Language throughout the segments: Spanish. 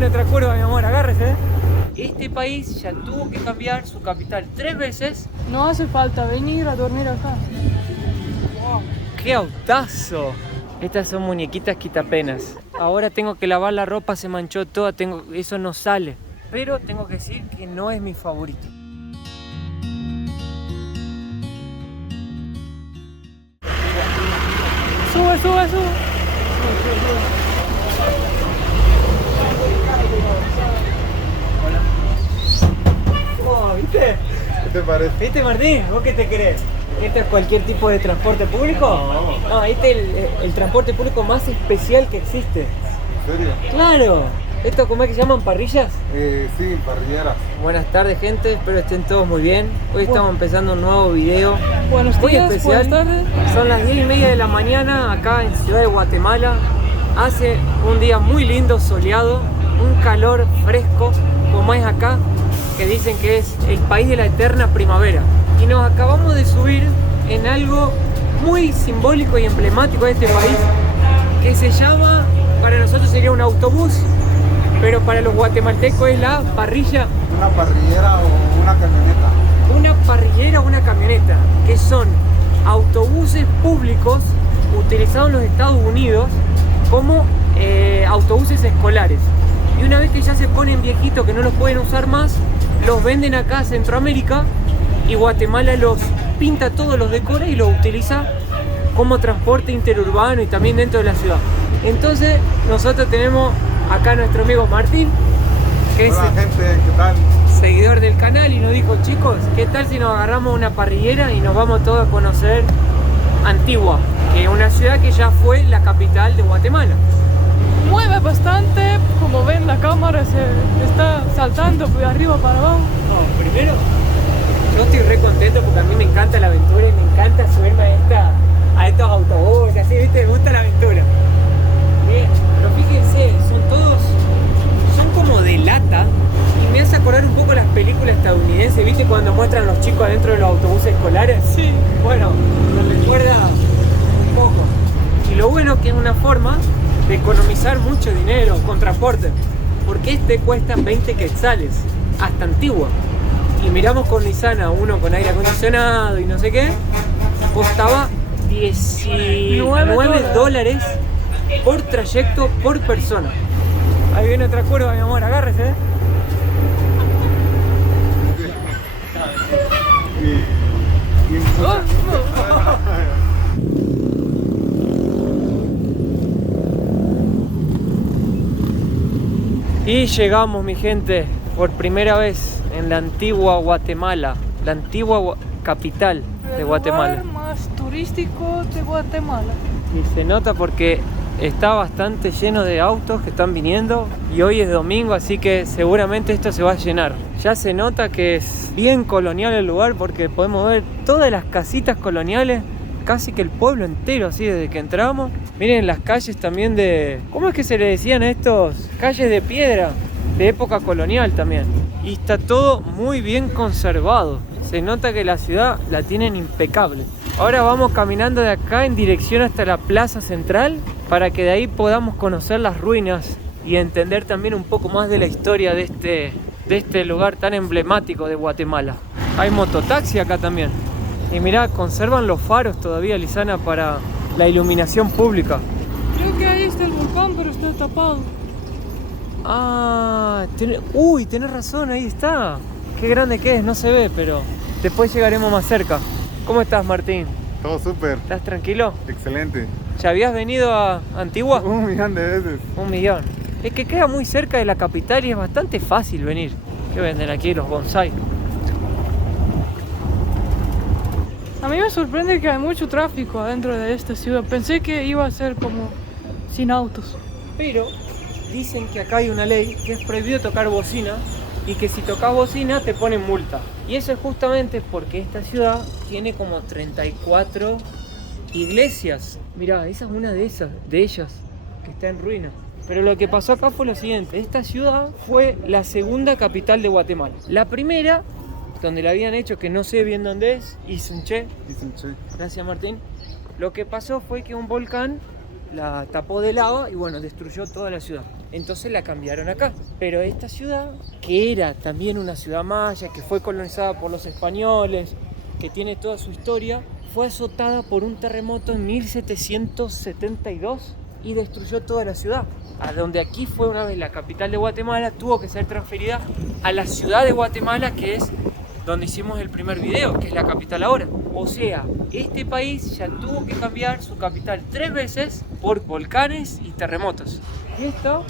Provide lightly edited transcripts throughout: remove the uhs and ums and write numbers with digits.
viene otra curva, mi amor, agárrese. Este país ya tuvo que cambiar su capital 3 veces. No hace falta venir a dormir acá. Wow, ¡qué autazo! Estas son muñequitas quitapenas. Ahora tengo que lavar la ropa, se manchó toda, eso no sale. Pero tengo que decir que no es mi favorito. Sube, sube, sube. Oh, ¿viste? ¿Qué te parece? ¿Viste, Martín? ¿Vos qué te crees? ¿Este es cualquier tipo de transporte público? No, este es el transporte público más especial que existe. ¿En serio? ¡Claro! ¿Esto cómo es que se llaman? ¿Parrillas? Sí, parrilleras. Buenas tardes, gente. Espero estén todos muy bien. Hoy estamos empezando un nuevo video. Buenos Muy días, especial. buenas tardes. Son las 10:30 de la mañana acá en Ciudad de Guatemala. Hace un día muy lindo, soleado, un calor fresco como es acá, que dicen que es el país de la eterna primavera. Y nos acabamos de subir en algo muy simbólico y emblemático de este país, que se llama, para nosotros sería un autobús, pero para los guatemaltecos es la parrilla. ¿Una parrillera o una camioneta? Una parrillera o una camioneta, que son autobuses públicos utilizados en los Estados Unidos como autobuses escolares. Y una vez que ya se ponen viejitos, que no los pueden usar más, los venden acá a Centroamérica y Guatemala los pinta todos, los decora y los utiliza como transporte interurbano y también dentro de la ciudad. Entonces nosotros tenemos acá a nuestro amigo Martín, que es Hola gente, ¿qué tal? seguidor del canal, y nos dijo: chicos, ¿qué tal si nos agarramos una parrillera y nos vamos todos a conocer Antigua, que es una ciudad que ya fue la capital de Guatemala? Mueve bastante, como ven la cámara se está saltando de arriba para abajo. No, primero, yo estoy re contento porque a mí me encanta la aventura y me encanta subirme a estos autobuses, así, ¿viste? Me gusta la aventura. Pero fíjense, son como de lata y me hace acordar un poco las películas estadounidenses, ¿viste? Cuando muestran a los chicos adentro de los autobuses escolares. Sí. Bueno, me recuerda un poco. Y lo bueno que es una forma de economizar mucho dinero con transporte, porque cuesta 20 quetzales hasta Antigua. Y miramos con Nissan a uno con aire acondicionado y no sé qué, costaba 19 dólares por trayecto por persona. Ahí viene otra curva, mi amor, agárrese. Y llegamos, mi gente, por primera vez en la antigua Guatemala, la antigua capital de Guatemala. El lugar más turístico de Guatemala. Y se nota porque está bastante lleno de autos que están viniendo y hoy es domingo, así que seguramente esto se va a llenar. Ya se nota que es bien colonial el lugar porque podemos ver todas las casitas coloniales, casi que el pueblo entero, así desde que entramos. Miren las calles también de... ¿Cómo es que se le decían a estos? Calles de piedra, de época colonial también. Y está todo muy bien conservado. Se nota que la ciudad la tienen impecable. Ahora vamos caminando de acá en dirección hasta la plaza central para que de ahí podamos conocer las ruinas y entender también un poco más de la historia de este lugar tan emblemático de Guatemala. Hay mototaxi acá también. Y mirá, conservan los faros todavía, Lisana, para la iluminación pública. Creo que ahí está el volcán, pero está tapado. Ah, tenés razón, ahí está. Qué grande que es, no se ve, pero después llegaremos más cerca. ¿Cómo estás, Martín? Todo súper, ¿Estás tranquilo? excelente. ¿Ya habías venido a Antigua? 1.000.000 de veces. 1.000.000. Es que queda muy cerca de la capital y es bastante fácil venir. ¿Qué venden aquí? Los bonsai. A mí me sorprende que hay mucho tráfico adentro de esta ciudad. Pensé que iba a ser como sin autos. Pero dicen que acá hay una ley que es prohibido tocar bocina y que si tocas bocina te ponen multa. Y eso es justamente porque esta ciudad tiene como 34 iglesias. Mirá, esa es una de ellas, que está en ruinas. Pero lo que pasó acá fue lo siguiente: esta ciudad fue la segunda capital de Guatemala. La primera, donde la habían hecho, que no sé bien dónde es, Isunché. Gracias, Martín. Lo que pasó fue que un volcán la tapó de lava y bueno, destruyó toda la ciudad. entonces la cambiaron acá. Pero esta ciudad, que era también una ciudad maya, que fue colonizada por los españoles, que tiene toda su historia, fue azotada por un terremoto en 1772 y destruyó toda la ciudad. A donde aquí fue una vez la capital de Guatemala, tuvo que ser transferida a la ciudad de Guatemala, que es donde hicimos el primer video, que es la capital ahora. O sea, este país ya tuvo que cambiar su capital 3 veces por volcanes y terremotos. Y esta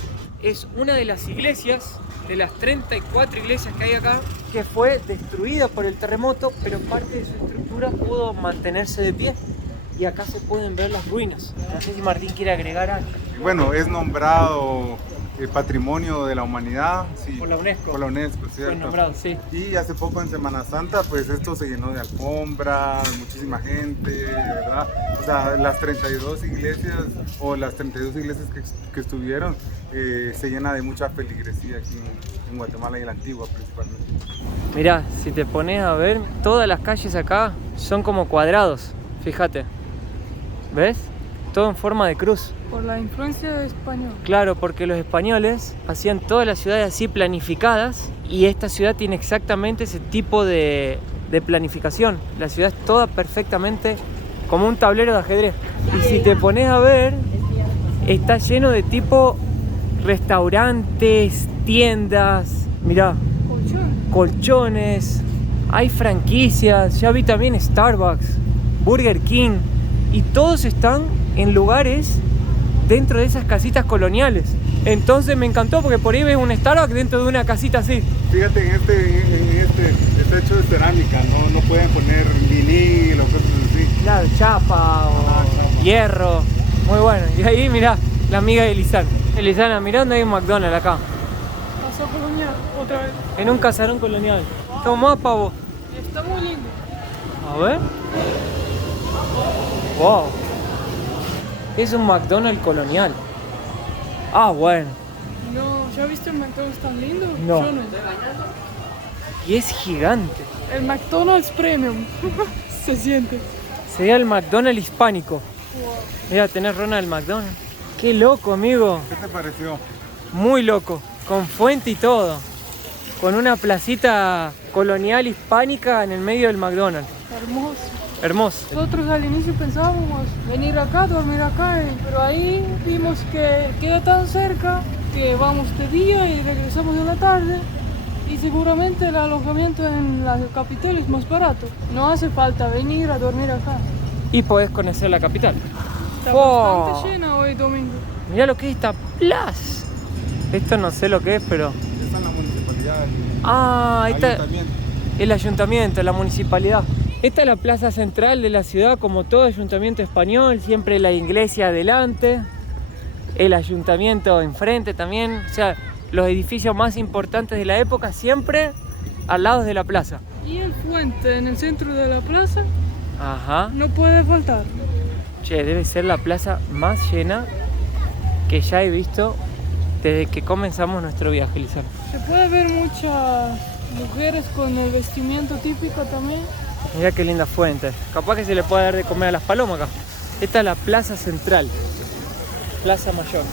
es una de las iglesias, de las 34 iglesias que hay acá, que fue destruida por el terremoto, pero parte de su estructura pudo mantenerse de pie. Y acá se pueden ver las ruinas. No sé si Martín quiere agregar algo. Bueno, es nombrado Patrimonio de la Humanidad, sí, Por la UNESCO. Por la UNESCO, ¿cierto? Fue nombrado, sí. Y hace poco en Semana Santa, pues esto se llenó de alfombras, muchísima gente, ¿verdad? O sea, las 32 iglesias o las 32 iglesias que estuvieron, se llena de mucha feligresía aquí en Guatemala y en la Antigua principalmente. Mirá, si te pones a ver, todas las calles acá son como cuadrados, fíjate. ¿Ves? Todo en forma de cruz. Por la influencia de español. Claro, porque los españoles hacían todas las ciudades así planificadas y esta ciudad tiene exactamente ese tipo de planificación. La ciudad es toda perfectamente como un tablero de ajedrez. Y si te pones a ver, está lleno de tipo restaurantes, tiendas, mirá, colchones, hay franquicias, ya vi también Starbucks, Burger King, y todos están en lugares dentro de esas casitas coloniales. Entonces me encantó porque por ahí ves un Starbucks dentro de una casita así. Fíjate, está hecho de cerámica, no pueden poner vinil o cosas así. Claro, chapa o chapa. hierro, muy bueno. Y ahí mirá, la amiga de Elisana. Elisana, mirá donde hay un McDonald's acá. Pasó colonial, otra vez. En un casarón colonial. Tomá, pavo. Está muy lindo. A ver. Wow. Es un McDonald's colonial. Ah, bueno. No, ¿ya viste el McDonald's tan lindo? No. Yo no. Y es gigante. El McDonald's Premium. Se siente. Sería el McDonald's hispánico. Wow. Mira, tenés Ronald McDonald. Qué loco, amigo. ¿Qué te pareció? Muy loco. Con fuente y todo. Con una placita colonial hispánica en el medio del McDonald's. Hermoso. Hermoso. Nosotros al inicio pensábamos venir acá, dormir acá, pero ahí vimos que queda tan cerca que vamos de día y regresamos de la tarde. Y seguramente el alojamiento en la capital es más barato. No hace falta venir a dormir acá. Y podés conocer la capital. Está Wow. bastante llena hoy domingo. Mirá lo que es esta plaza. Esto no sé lo que es, pero... Está en la municipalidad. Ah, ahí está Ayuntamiento. el ayuntamiento, la municipalidad. Esta es la plaza central de la ciudad, como todo ayuntamiento español, siempre la iglesia adelante, el ayuntamiento enfrente también, o sea, los edificios más importantes de la época siempre al lado de la plaza. Y el fuente en el centro de la plaza Ajá. no puede faltar. Che, debe ser la plaza más llena que ya he visto desde que comenzamos nuestro viaje, Lizana. Se puede ver muchas mujeres con el vestimiento típico también. Mirá qué linda fuente. Capaz que se le puede dar de comer a las palomas acá. Esta es la plaza central, plaza mayor.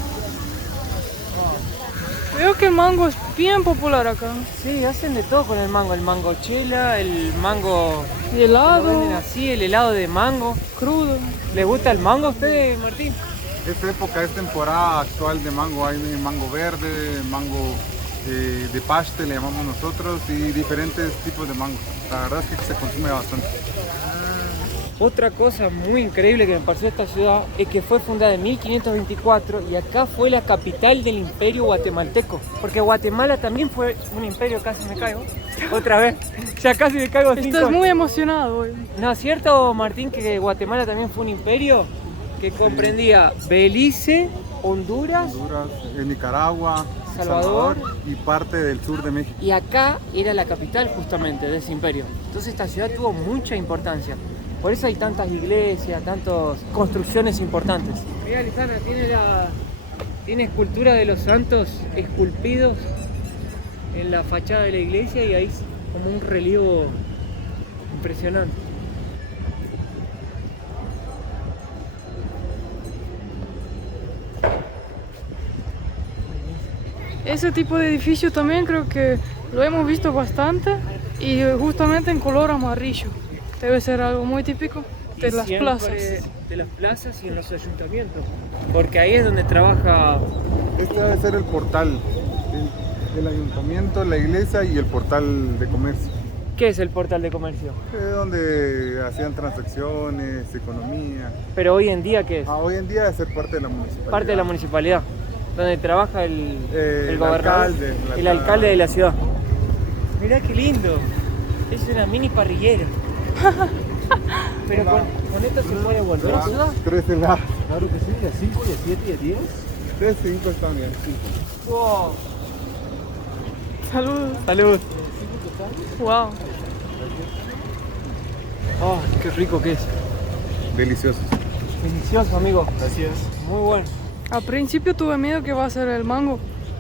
Veo que el mango es bien popular acá. Sí, hacen de todo con el mango chela, el mango... Y helado, Lo venden así, el helado de mango. crudo. ¿Le gusta el mango a usted, Martín? Esta época es temporada actual de mango. Hay mango verde, mango de paste le llamamos nosotros, y diferentes tipos de mango. La verdad es que se consume bastante. Otra cosa muy increíble que me pareció esta ciudad es que fue fundada en 1524 y acá fue la capital del imperio guatemalteco. Porque Guatemala también fue un imperio, casi me caigo. Otra vez, ya casi me caigo 5 Estás muy emocionado hoy. ¿No es cierto, Martín, que Guatemala también fue un imperio que comprendía Belice, Honduras Nicaragua, Salvador y parte del sur de México. y acá era la capital justamente de ese imperio? Entonces esta ciudad tuvo mucha importancia. Por eso hay tantas iglesias, tantas construcciones importantes. Mira, Lizana, tiene escultura de los santos esculpidos en la fachada de la iglesia y ahí como un relieve impresionante. Ese tipo de edificio también creo que lo hemos visto bastante y justamente en color amarillo. Debe ser algo muy típico de las plazas. De las plazas y en los ayuntamientos. Porque ahí es donde trabaja. Este debe ser el portal del ayuntamiento, la iglesia y el portal de comercio. ¿Qué es el portal de comercio? Es donde hacían transacciones, economía. Pero hoy en día, ¿qué es? Hoy en día es ser parte de la municipalidad. Parte de la municipalidad, donde trabaja el gobernador, alcalde, el alcalde de la ciudad. Mirá qué lindo. Es una mini parrillera. Pero con esto se puede volver a ciudad. 3 heladas. Claro que sí, y a 5, y a 7, y a 10. 3, 5 están bien. 5. Wow. Salud. Salud. Wow. Oh, qué rico que es. Deliciosos. Delicioso, amigo. Gracias. Muy bueno. Al principio tuve miedo que va a ser el mango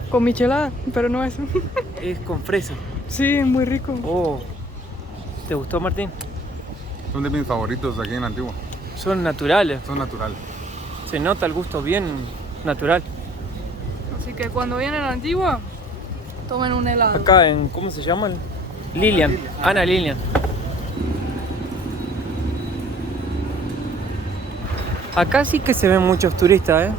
con michelada, pero no es. Es con fresa. Sí, muy rico. Oh. ¿Te gustó, Martín? Son de mis favoritos aquí en Antigua. Son naturales. Son naturales. Se nota el gusto bien natural. Así que cuando vienen a Antigua, tomen un helado. Acá en, ¿cómo se llama? Lilian. Ana Lilian. Acá sí que se ven muchos turistas, ¿eh?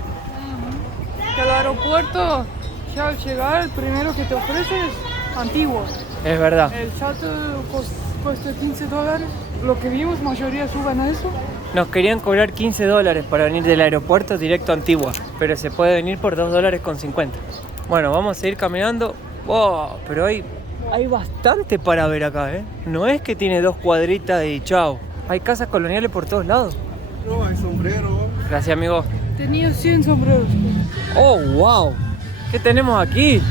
Que el aeropuerto, ya al llegar, el primero que te ofrece es Antigua. Es verdad. El shuttle cuesta $15. Lo que vimos, mayoría suben a eso. Nos querían cobrar $15 para venir del aeropuerto directo a Antigua, pero se puede venir por $2.50. Bueno, vamos a ir caminando. Oh, pero hay bastante para ver acá, ¿eh? No es que tiene 2 cuadritas y chao. Hay casas coloniales por todos lados. No, hay sombrero. Gracias, amigo. Tenía 100 sombreros. Oh, wow. ¿Qué tenemos aquí?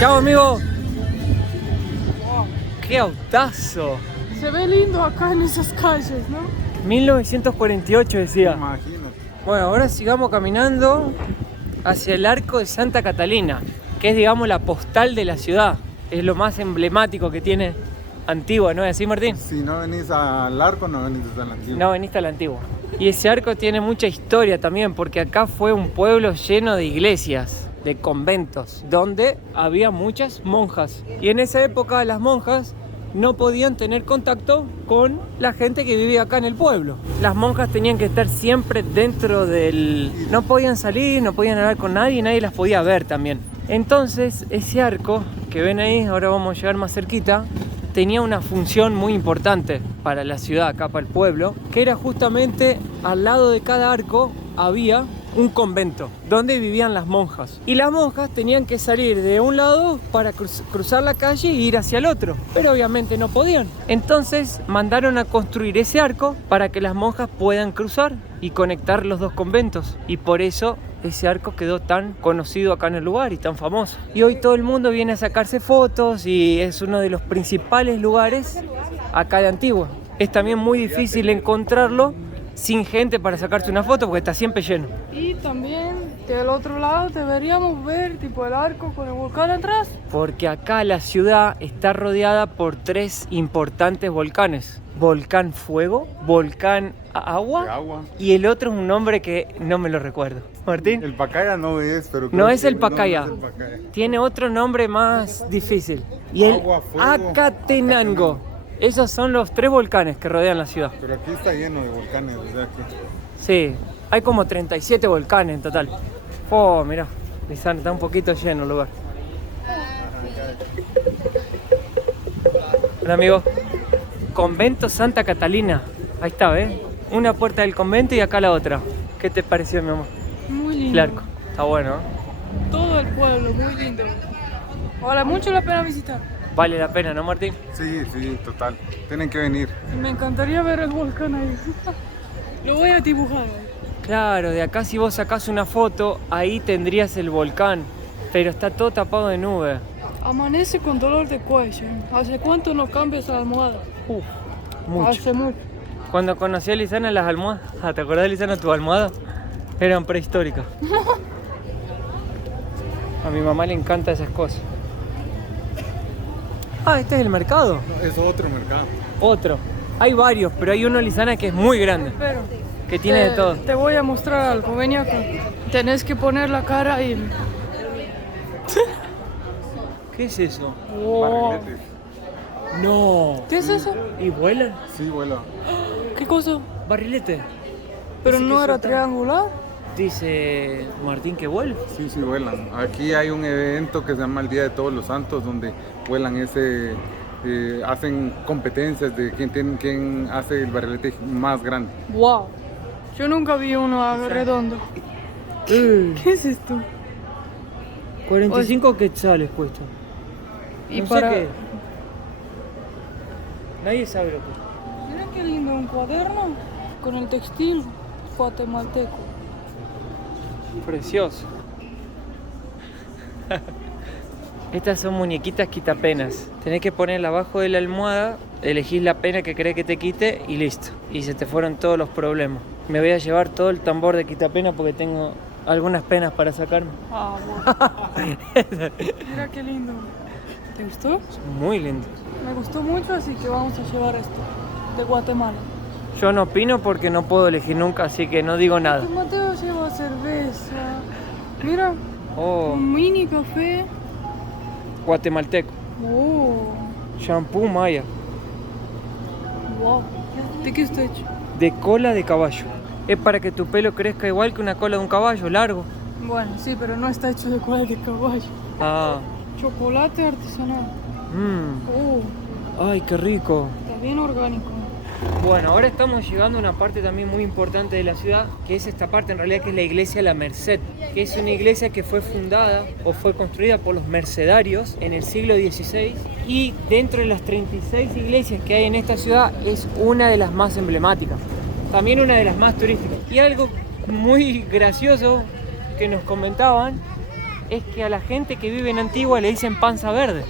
Chao, amigo. ¡Qué autazo! Se ve lindo acá en esas calles, ¿no? 1948 decía. Imagínate. Bueno, ahora sigamos caminando hacia el Arco de Santa Catalina, que es, digamos, la postal de la ciudad. Es lo más emblemático que tiene Antigua, ¿no es así, Martín? Si no venís al arco, no venís a la Antigua. No, veniste a la Antigua. Y ese arco tiene mucha historia también, porque acá fue un pueblo lleno de iglesias, de conventos, donde había muchas monjas. Y en esa época las monjas no podían tener contacto con la gente que vivía acá en el pueblo. Las monjas tenían que estar siempre dentro del... No podían salir, no podían hablar con nadie y nadie las podía ver también. Entonces ese arco que ven ahí, ahora vamos a llegar más cerquita, tenía una función muy importante para la ciudad, acá para el pueblo, que era justamente al lado de cada arco había un convento donde vivían las monjas. Y las monjas tenían que salir de un lado para cruzar la calle e ir hacia el otro, pero obviamente no podían. Entonces mandaron a construir ese arco para que las monjas puedan cruzar y conectar los dos conventos. Y por eso ese arco quedó tan conocido acá en el lugar y tan famoso. Y hoy todo el mundo viene a sacarse fotos y es uno de los principales lugares acá de Antigua. Es también muy difícil encontrarlo sin gente para sacarse una foto porque está siempre lleno. Y también del otro lado deberíamos ver tipo el arco con el volcán atrás. Porque acá la ciudad está rodeada por 3 importantes volcanes. Volcán Fuego, Volcán Agua, De agua. y el otro es un nombre que no me lo recuerdo. Martín. El Pacaya no es, pero... No creo es que el Pacaya. no es el Pacaya. Tiene otro nombre más difícil. Y el Agua, fuego, Acatenango. Esos son los 3 volcanes que rodean la ciudad. Pero aquí está lleno de volcanes, o sea que... Sí, hay como 37 volcanes en total. Oh, mirá, Lizana, está un poquito lleno el lugar. Hola, amigo. Convento Santa Catalina. Ahí está, ¿ves? Una puerta del convento y acá la otra. ¿Qué te pareció, mi amor? Muy lindo. El arco. Está bueno, ¿eh? Todo el pueblo, muy lindo. Vale mucho la pena visitar. Vale la pena, ¿no, Martín? Sí, sí, total. Tienen que venir. Y me encantaría ver el volcán ahí. Lo voy a dibujar. Claro, de acá si vos sacás una foto, ahí tendrías el volcán. Pero está todo tapado de nube. Amanece con dolor de cuello. ¿Hace cuánto no cambias la almohada? Uf, mucho. Hace mucho. Cuando conocí a Lizana, las almohadas, ¿te acordás, Lizana, tu almohada? Eran prehistóricas. A mi mamá le encantan esas cosas. Ah, este es el mercado. No, es otro mercado. Otro. Hay varios, pero hay uno, Lizana, que es muy grande. Espero. Que tiene de todo. Te voy a mostrar algo. Vení acá. Tenés que poner la cara y... ¿Qué es eso? Wow. Barriletes. No. ¿Qué es eso? ¿Y vuelan? Sí, vuela. ¿Qué cosa? Barrilete. Pero Ese que no era sueltan. triangular. Dice Martín que vuela. Sí, sí, vuelan. Aquí hay un evento que se llama el Día de Todos los Santos, donde vuelan hacen competencias de quién hace el barrilete más grande. Wow. Yo nunca vi uno redondo. ¿Qué es esto? 45 quetzales cuesta. Y No para... sé qué. Nadie sabe lo que es. Mira qué lindo, un cuaderno con el textil guatemalteco. Precioso. Estas son muñequitas quitapenas. Tenés que ponerla abajo de la almohada, elegís la pena que querés que te quite y listo. Y se te fueron todos los problemas. Me voy a llevar todo el tambor de quitapena porque tengo algunas penas para sacarme. Ah, bueno. Mira qué lindo. ¿Te gustó? Muy lindo. Me gustó mucho, así que vamos a llevar esto. De Guatemala. Yo no opino porque no puedo elegir nunca, así que no digo nada. Mateo lleva cerveza. Mira, Oh, un mini café. guatemalteco. Oh, Shampoo Maya. wow. ¿De qué está hecho? De cola de caballo. Es para que tu pelo crezca igual que una cola de un caballo, largo. Bueno, sí, pero no está hecho de cola de caballo. Ah, Chocolate artesanal. Oh, ay, qué rico. está bien orgánico. Bueno, ahora estamos llegando a una parte también muy importante de la ciudad, que es esta parte en realidad que es la iglesia La Merced, que es una iglesia que fue fundada o fue construida por los mercedarios en el siglo XVI y dentro de las 36 iglesias que hay en esta ciudad es una de las más emblemáticas, también una de las más turísticas. Y algo muy gracioso que nos comentaban es que a la gente que vive en Antigua le dicen panza verde.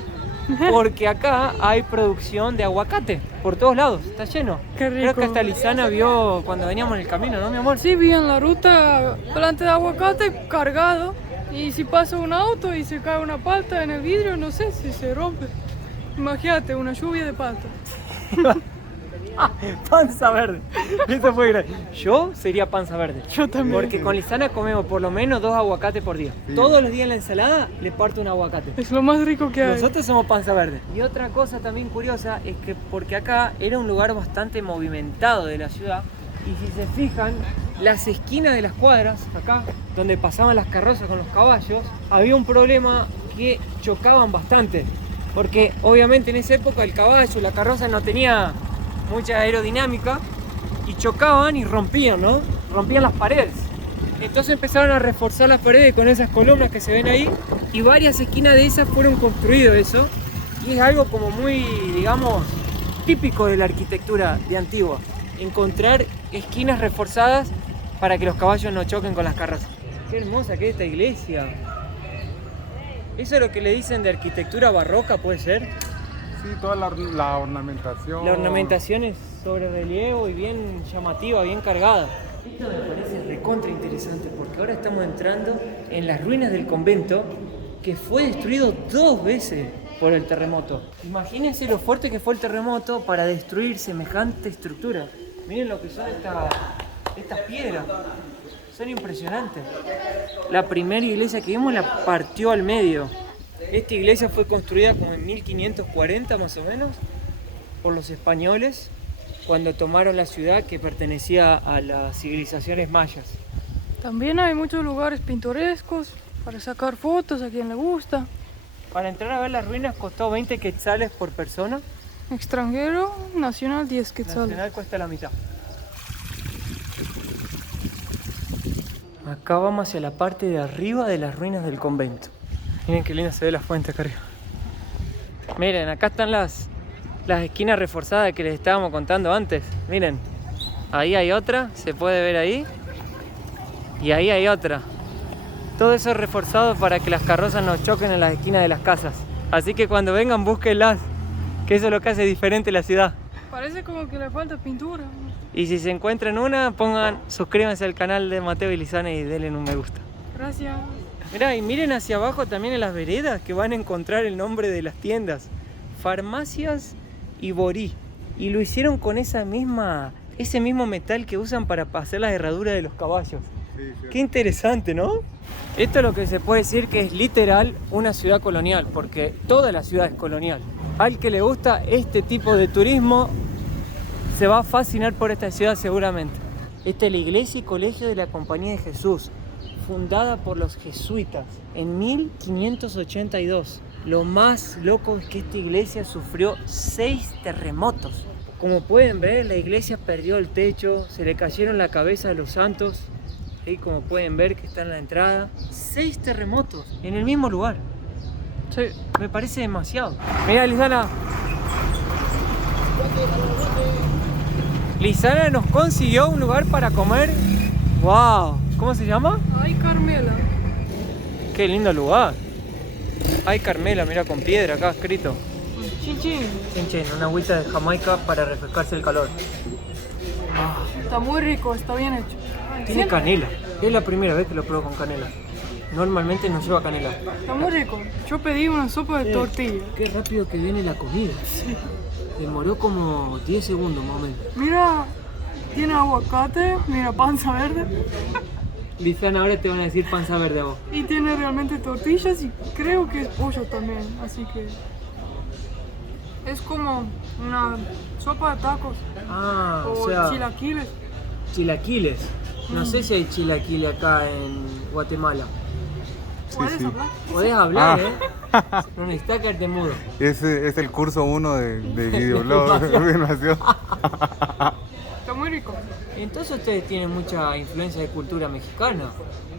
Porque acá hay producción de aguacate por todos lados, está lleno. Qué rico. Creo que hasta Lisana vio cuando veníamos en el camino, ¿no, mi amor? Sí, vi en la ruta planta de aguacate cargado. Y si pasa un auto y se cae una palta en el vidrio, no sé si se rompe. Imagínate, una lluvia de palta. Panza verde. Eso fue grande. Yo sería panza verde. Yo también. Porque con Lisana comemos por lo menos 2 aguacates por día. Sí. Todos los días en la ensalada le parto un aguacate. Es lo más rico que hay. Nosotros somos panza verde. Y otra cosa también curiosa es que porque acá era un lugar bastante movimentado de la ciudad y si se fijan, las esquinas de las cuadras, acá, donde pasaban las carrozas con los caballos, había un problema que chocaban bastante. Porque obviamente en esa época el caballo, la carroza no tenía mucha aerodinámica y chocaban y rompían, ¿no? Rompían las paredes. Entonces empezaron a reforzar las paredes con esas columnas que se ven ahí y varias esquinas de esas fueron construidas eso y es algo como muy, digamos, típico de la arquitectura de Antigua, encontrar esquinas reforzadas para que los caballos no choquen con las carrozas. Qué hermosa que es esta iglesia. ¿Eso es lo que le dicen de arquitectura barroca, puede ser? Sí, toda la ornamentación. La ornamentación es sobre relievo y bien llamativa, bien cargada. Esto me parece recontra interesante porque ahora estamos entrando en las ruinas del convento que fue destruido 2 veces por el terremoto. Imagínense lo fuerte que fue el terremoto para destruir semejante estructura. Miren lo que son estas piedras. Son impresionantes. La primera iglesia que vimos la partió al medio. Esta iglesia fue construida como en 1540 más o menos por los españoles cuando tomaron la ciudad que pertenecía a las civilizaciones mayas. También hay muchos lugares pintorescos para sacar fotos a quien le gusta. Para entrar a ver las ruinas costó 20 quetzales por persona. Extranjero, nacional 10 quetzales. Nacional cuesta la mitad. Acá vamos hacia la parte de arriba de las ruinas del convento. Miren qué linda se ve la fuente acá arriba. Miren, acá están las esquinas reforzadas que les estábamos contando antes. Miren, ahí hay otra, se puede ver ahí. Y ahí hay otra. Todo eso reforzado para que las carrozas no choquen en las esquinas de las casas. Así que cuando vengan, búsquenlas, que eso es lo que hace diferente la ciudad. Parece como que le falta pintura. Y si se encuentran una, suscríbanse al canal de Mateo y Lisana y denle un me gusta. Gracias. Mirá, y miren hacia abajo también en las veredas que van a encontrar el nombre de las tiendas. Farmacias y Borí. Y lo hicieron con ese mismo metal que usan para hacer las herraduras de los caballos. sí. Qué interesante, ¿no? Esto es lo que se puede decir que es literal una ciudad colonial, porque toda la ciudad es colonial. Al que le gusta este tipo de turismo se va a fascinar por esta ciudad seguramente. Esta es la iglesia y colegio de la Compañía de Jesús, fundada por los jesuitas en 1582. Lo más loco es que esta iglesia sufrió 6 terremotos. Como pueden ver, la iglesia perdió el techo, se le cayeron la cabeza a los santos. Ahí como pueden ver que está en la entrada. 6 terremotos en el mismo lugar. Sí, me parece demasiado. Mira, Lisana. Lisana nos consiguió un lugar para comer. ¡Wow! ¿Cómo se llama? Ay, Carmela. Qué lindo lugar. Ay, Carmela, mira, con piedra acá escrito. Chin chin. Chin chin, una agüita de Jamaica para refrescarse el calor. Está muy rico, está bien hecho. Tiene canela. Es la primera vez que lo pruebo con canela. Normalmente no lleva canela. Está muy rico. Yo pedí una sopa de tortilla. Qué rápido que viene la comida. Sí. Demoró como 10 segundos más o menos. Mira, tiene aguacate, mira, panza verde. Lisana, ahora te van a decir panza verde a vos. Y tiene realmente tortillas y creo que es pollo también. Así que es como una sopa de tacos. Ah, O o sea, chilaquiles. chilaquiles. No sé si hay chilaquiles acá en Guatemala. ¿Puedes sí. hablar? Podés hablar, No necesitas quedarte mudo. Ese es el curso 1 de videoblog. Filmación. Está muy rico. Entonces ustedes tienen mucha influencia de cultura mexicana.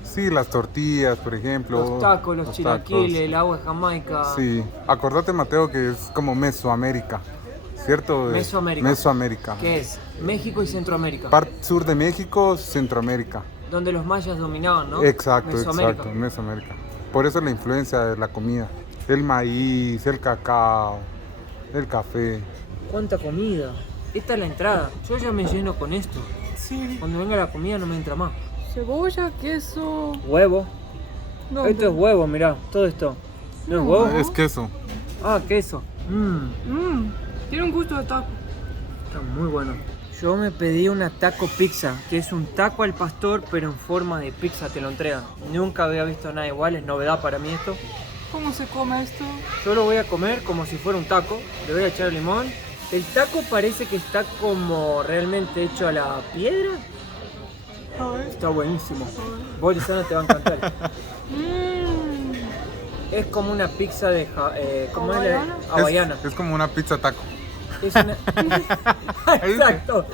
Sí, las tortillas, por ejemplo. Los tacos, los chilaquiles, tacos. el agua de Jamaica. Sí, acordate, Mateo, que es como Mesoamérica, ¿cierto? Mesoamérica. Mesoamérica. ¿Qué es? México y Centroamérica. Parte sur de México, Centroamérica. Donde los mayas dominaban, ¿no? Exacto, Mesoamérica. exacto, Mesoamérica. Por eso la influencia de la comida. El maíz, el cacao, el café. ¿Cuánta comida? Esta es la entrada. Yo ya me lleno con esto. Sí. Cuando venga la comida no me entra más. Cebolla, queso. Huevo. ¿Dónde? Esto es huevo, mirá. Todo esto. ¿No es No. huevo? Es queso. Ah, queso. Tiene un gusto de taco. Está muy bueno. Yo me pedí una taco pizza, que es un taco al pastor, pero en forma de pizza, te lo entregan. Nunca había visto nada igual, es novedad para mí esto. ¿Cómo se come esto? Yo lo voy a comer como si fuera un taco, le voy a echar limón. El taco parece que está como realmente hecho a la piedra. A ver. Está buenísimo. Vos, Lisana, te va a encantar. Es como una pizza de... ¿cómo es la ¿Hawaiana? hawaiana? Es como una pizza taco. Es una... Exacto.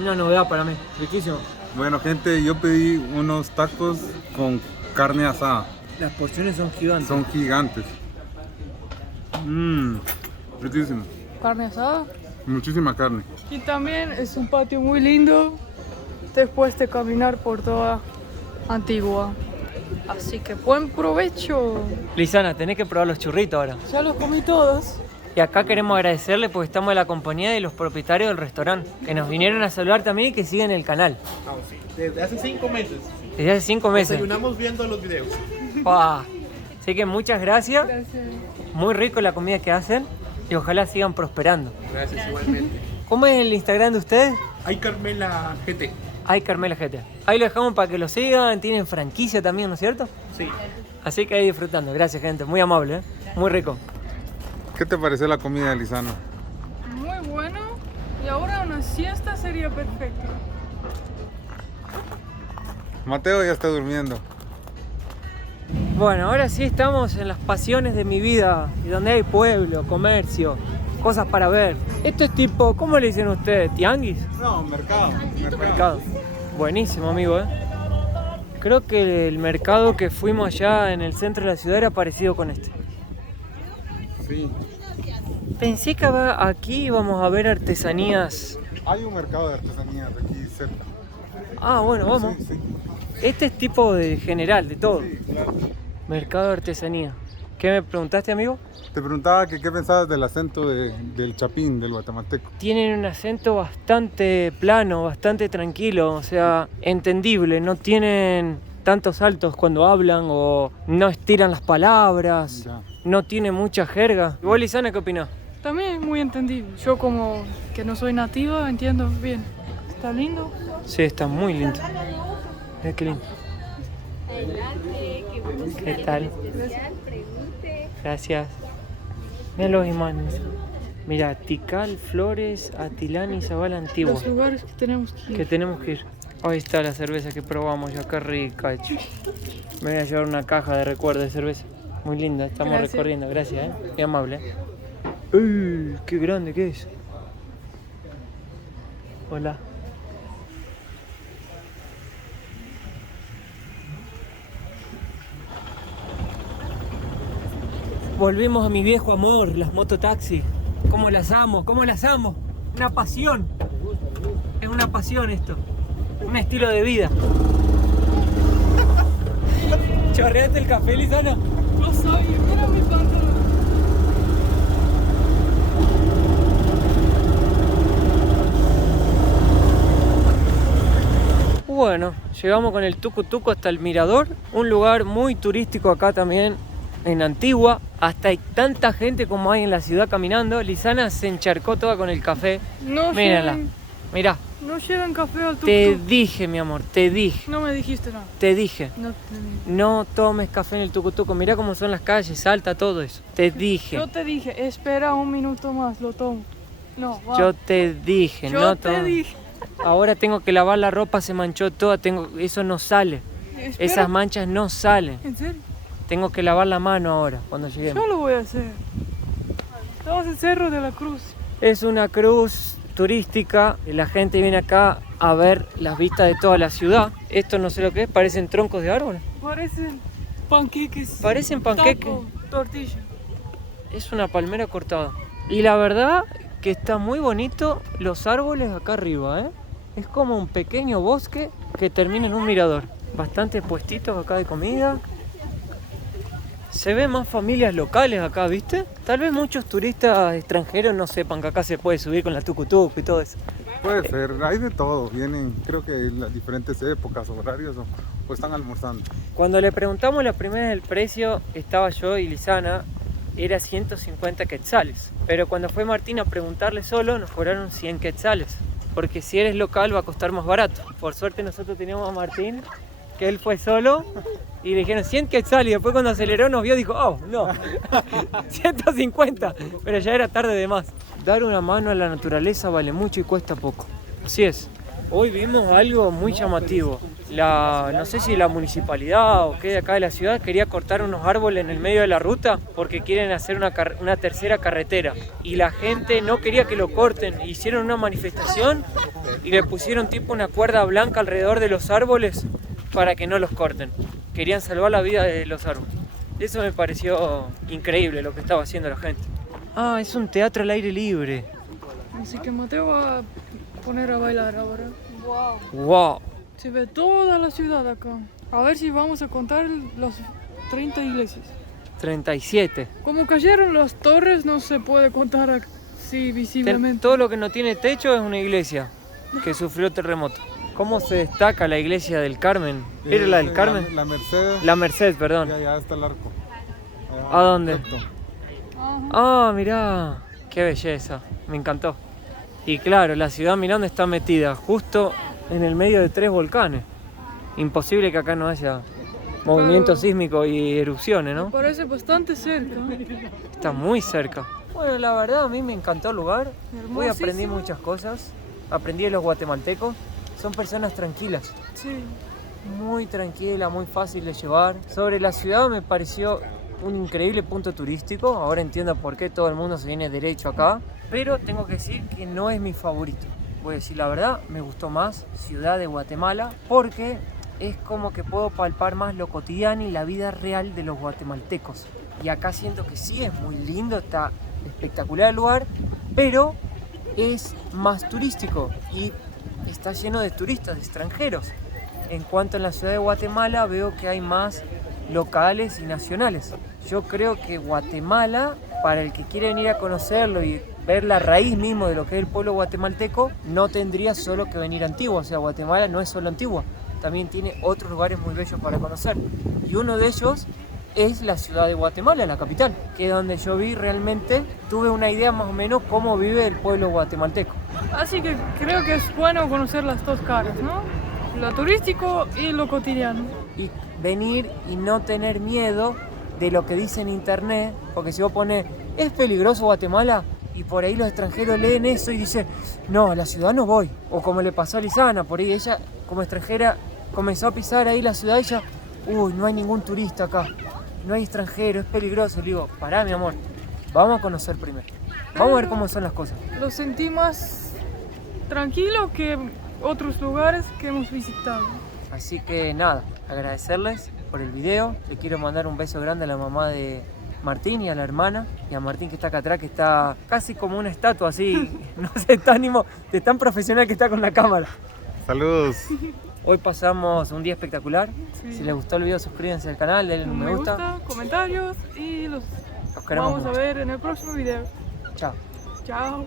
Una novedad para mí. Riquísimo. Bueno, gente, yo pedí unos tacos con carne asada. Las porciones son gigantes. Son gigantes. Riquísimo. Carne asada. Muchísima carne. Y también es un patio muy lindo después de caminar por toda Antigua. Así que buen provecho. Lisana, tenés que probar los churritos ahora. Ya los comí todos. Y acá queremos agradecerle porque estamos en la compañía de los propietarios del restaurante, que nos vinieron a saludar también y que siguen el canal. Desde hace 5 meses. Desde hace 5 meses. Desayunamos viendo los videos. ¡Pah! Así que muchas gracias. Gracias. Muy rico la comida que hacen y ojalá sigan prosperando. Gracias, igualmente. ¿Cómo es el Instagram de ustedes? Hay Carmela GT. Ay, Carmela GT. Ahí lo dejamos para que lo sigan. Tienen franquicia también, ¿no es cierto? Sí. Así que ahí disfrutando. Gracias, gente. Muy amable, ¿eh? Muy rico. ¿Qué te pareció la comida de Lisana? Muy bueno. Y ahora una siesta sería perfecta. Mateo ya está durmiendo. Bueno, ahora sí estamos en las pasiones de mi vida, y donde hay pueblo, comercio, cosas para ver. Esto es tipo, ¿cómo le dicen ustedes? ¿Tianguis? No, mercado. Mercado. Buenísimo, amigo, ¿eh? Creo que el mercado que fuimos allá en el centro de la ciudad era parecido con este. Sí. Pensé que aquí íbamos a ver artesanías. Hay un mercado de artesanías aquí cerca. Ah, bueno, vamos. Sí, sí. Este es tipo de general, de todo. Sí, claro. Mercado de artesanía. ¿Qué me preguntaste, amigo? Te preguntaba que qué pensabas del acento del chapín, del guatemalteco. Tienen un acento bastante plano, bastante tranquilo, o sea, entendible. No tienen tantos saltos cuando hablan o no estiran las palabras. Ya. No tiene mucha jerga. ¿Y vos, Lisana, qué opinás? También muy entendible. Yo como que no soy nativa entiendo bien. Está lindo. Sí, está muy lindo. Mira qué lindo. Adelante, que vamos a ¿Qué estar tal? especial, pregunte. Gracias. Mira los imanes. Mira, Tikal, Flores, Atilán y Zabala Antigua. Los lugares que tenemos que ir. Que tenemos que ir. Ahí está la cerveza que probamos ya, qué rica, che. Me voy a llevar una caja de recuerdo de cerveza. Muy linda, estamos Gracias. recorriendo, gracias, qué amable. Qué grande que es. Hola. Volvimos a mi viejo amor, las mototaxis. ¿Cómo las amo? ¿Cómo las amo? Una pasión. Es una pasión esto. Un estilo de vida. ¿Chorreaste el café, Lizana? No sabía, mira mi pantalón. Bueno, llegamos con el tucu-tucu hasta el Mirador. Un lugar muy turístico acá también en Antigua. Hasta hay tanta gente como hay en la ciudad caminando. Lizana se encharcó toda con el café. No Mírala, lleven, mirá. no lleven café al Te tuk-tuk. dije, mi amor, te dije. No me dijiste nada. Te dije. No te dije. No tomes café en el tucu-tucu. Mirá cómo son las calles, salta todo eso. Te dije. Yo te dije, espera un minuto más, lo tomo. No, va. Yo te dije, Yo no te tomes. dije. Ahora tengo que lavar la ropa, se manchó toda. Eso no sale. Espera. Esas manchas no salen. ¿En serio? Tengo que lavar la mano ahora cuando lleguemos. Yo lo voy a hacer. Estamos en Cerro de la Cruz. Es una cruz turística y la gente viene acá a ver las vistas de toda la ciudad. Esto no sé lo que es, parecen troncos de árboles. Parecen panqueques. Parecen panqueques. Taco, tortilla. Es una palmera cortada. Y la verdad que está muy bonito los árboles acá arriba, ¿eh? Es como un pequeño bosque que termina en un mirador. Bastantes puestitos acá de comida. Se ven más familias locales acá, ¿viste? Tal vez muchos turistas extranjeros no sepan que acá se puede subir con la tucu-tucu y todo eso. Puede ser, hay de todo. Vienen, creo que en las diferentes épocas, horarios o están almorzando. Cuando le preguntamos la primera vez el precio, estaba yo y Lizana, era 150 quetzales. Pero cuando fue Martín a preguntarle solo, nos cobraron 100 quetzales. Porque si eres local va a costar más barato. Por suerte nosotros teníamos a Martín, que él fue solo, y le dijeron 100 quetzales. Y después cuando aceleró nos vio, dijo, oh, no, 150. Pero ya era tarde de más. Dar una mano a la naturaleza vale mucho y cuesta poco. Así es. Hoy vimos algo muy llamativo. No sé si la municipalidad o qué de acá de la ciudad quería cortar unos árboles en el medio de la ruta porque quieren hacer una tercera carretera. Y la gente no quería que lo corten. Hicieron una manifestación y le pusieron tipo una cuerda blanca alrededor de los árboles para que no los corten. Querían salvar la vida de los árboles. Eso me pareció increíble lo que estaba haciendo la gente. Ah, es un teatro al aire libre. Así que Mateo va a poner a bailar ahora. Wow. ¡Wow! Se ve toda la ciudad acá. A ver si vamos a contar las 30 iglesias. 37. Como cayeron las torres, no se puede contar así visiblemente. Todo lo que no tiene techo es una iglesia que sufrió terremoto. ¿Cómo se destaca la iglesia del Carmen? ¿Era la del Carmen? La Merced. La Merced, perdón. Y allá está el arco. ¿A dónde? Perfecto. Ajá. Ah, mirá. Qué belleza. Me encantó. Y claro, la ciudad Miranda está metida justo en el medio de 3 volcanes. Imposible que acá no haya movimiento sísmico y erupciones, ¿no? Parece bastante cerca. Está muy cerca. Bueno, la verdad a mí me encantó el lugar. Hoy aprendí Hermosísimo. muchas cosas. Aprendí de los guatemaltecos. Son personas tranquilas. Sí. Muy tranquila, muy fácil de llevar. Sobre la ciudad me pareció un increíble punto turístico. Ahora entiendo por qué todo el mundo se viene derecho acá. Pero tengo que decir que no es mi favorito. Voy a decir la verdad, me gustó más Ciudad de Guatemala porque es como que puedo palpar más lo cotidiano y la vida real de los guatemaltecos. Y acá siento que sí, es muy lindo, está espectacular el lugar, pero es más turístico y está lleno de turistas, de extranjeros. En cuanto a la Ciudad de Guatemala, veo que hay más locales y nacionales. Yo creo que Guatemala, para el que quiere venir a conocerlo y ver la raíz mismo de lo que es el pueblo guatemalteco, no tendría solo que venir a Antigua. O sea, Guatemala no es solo Antigua, también tiene otros lugares muy bellos para conocer. Y uno de ellos es la ciudad de Guatemala, la capital, que es donde yo vi realmente, tuve una idea más o menos cómo vive el pueblo guatemalteco. Así que creo que es bueno conocer las dos caras, ¿no? Lo turístico y lo cotidiano. Y venir y no tener miedo de lo que dice en internet, porque si vos pones, ¿es peligroso Guatemala? Y por ahí los extranjeros leen eso y dicen, no, a la ciudad no voy. O como le pasó a Lisana, por ahí ella como extranjera comenzó a pisar ahí la ciudad y ella, uy, no hay ningún turista acá, no hay extranjero, es peligroso. Le digo, pará mi amor, vamos a conocer primero, vamos a ver cómo son las cosas. Lo sentí más tranquilo que otros lugares que hemos visitado. Así que nada, agradecerles por el video. Le quiero mandar un beso grande a la mamá de Martín y a la hermana. Y a Martín que está acá atrás, que está casi como una estatua así. No sé, de tan profesional que está con la cámara. Saludos. Hoy pasamos un día espectacular. Sí. Si les gustó el video, suscríbanse al canal, denle un me gusta. Comentarios y los Los queremos vamos a mucho. ver en el próximo video. Chao. Chao.